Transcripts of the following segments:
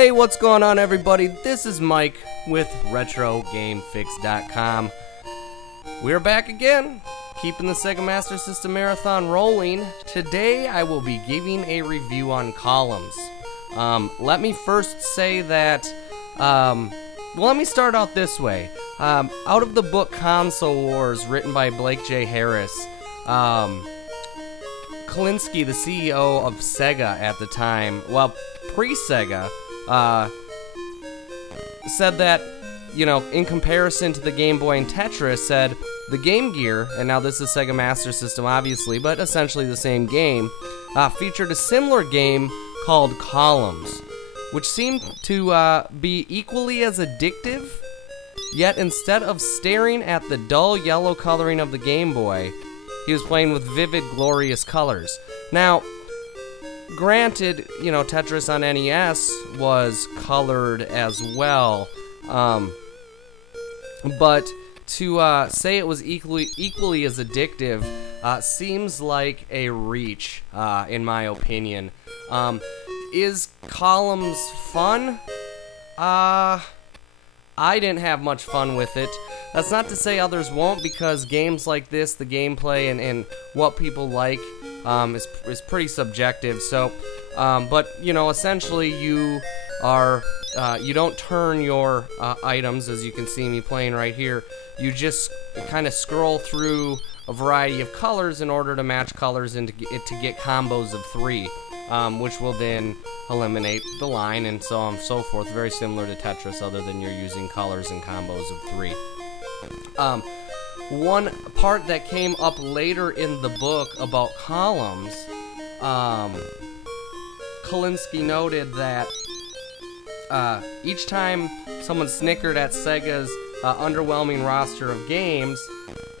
Hey, what's going on, everybody? This is Mike with RetroGameFix.com. We're back again, keeping the Sega Master System marathon rolling. Today, I will be giving a review on Columns. Let me first say that, well, let me start out this way. Out of the book Console Wars, written by Blake J. Harris, Kalinske, the CEO of Sega at the time, well, pre-Sega, said that, you know, in comparison to the Game Boy and Tetris, said the Game Gear, and now this is Sega Master System obviously, but essentially the same game, featured a similar game called Columns, which seemed to be equally as addictive, yet instead of staring at the dull yellow coloring of the Game Boy, he was playing with vivid, glorious colors. Now, granted, you know, Tetris on NES was colored as well, but to say it was equally as addictive seems like a reach, in my opinion. Is Columns fun? I didn't have much fun with it. That's not to say others won't, because games like this, the gameplay and what people like is pretty subjective. So, but you know, essentially you are you don't turn your items, as you can see me playing right here. You just kind of scroll through a variety of colors in order to match colors and to get combos of 3, which will then eliminate the line and so on and so forth. Very similar to Tetris, other than you're using colors and combos of 3. One part that came up later in the book about Columns, Kalinske noted that each time someone snickered at Sega's underwhelming roster of games,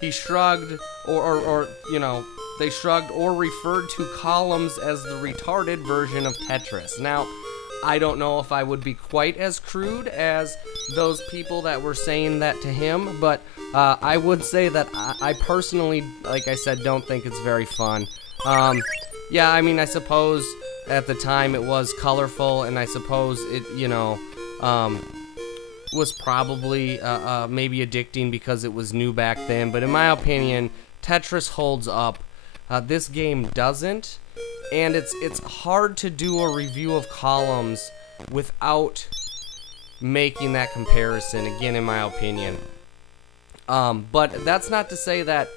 he shrugged, or you know, they shrugged or referred to Columns as the retarded version of Tetris. Now, I don't know if I would be quite as crude as those people that were saying that to him, but I would say that I personally, like I said, don't think it's very fun. Yeah, I mean, I suppose at the time it was colorful, and I suppose it, you know, was probably maybe addicting because it was new back then, but in my opinion, Tetris holds up. This game doesn't, and it's hard to do a review of Columns without making that comparison, again, in my opinion. But that's not to say that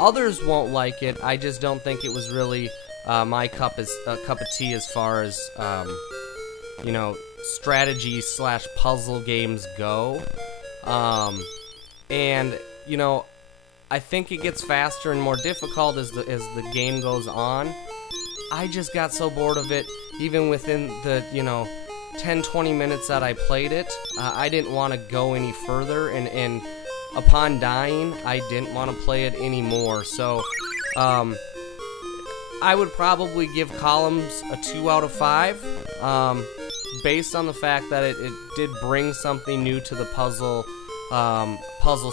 others won't like it. I just don't think it was really my cup of tea as far as you know, strategy / puzzle games go. And you know, I think it gets faster and more difficult as the game goes on. I just got so bored of it, even within the, you know, 10-20 minutes that I played it. I didn't want to go any further, and upon dying, I didn't want to play it anymore. So, I would probably give Columns a 2 out of 5, based on the fact that it did bring something new to the puzzle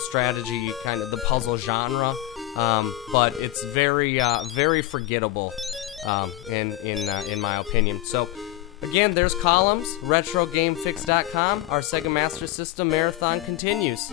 strategy, kind of the puzzle genre, but it's very forgettable, in my opinion. So, again, there's Columns. RetroGameFix.com. Our Sega Master System marathon continues.